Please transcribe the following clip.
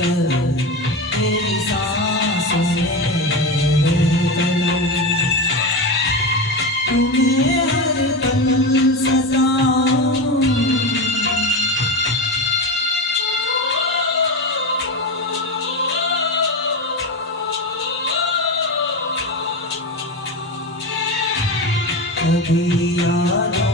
तेरी सांसों में रहते लो, तुम्हें हर पल सताऊं। कभी याद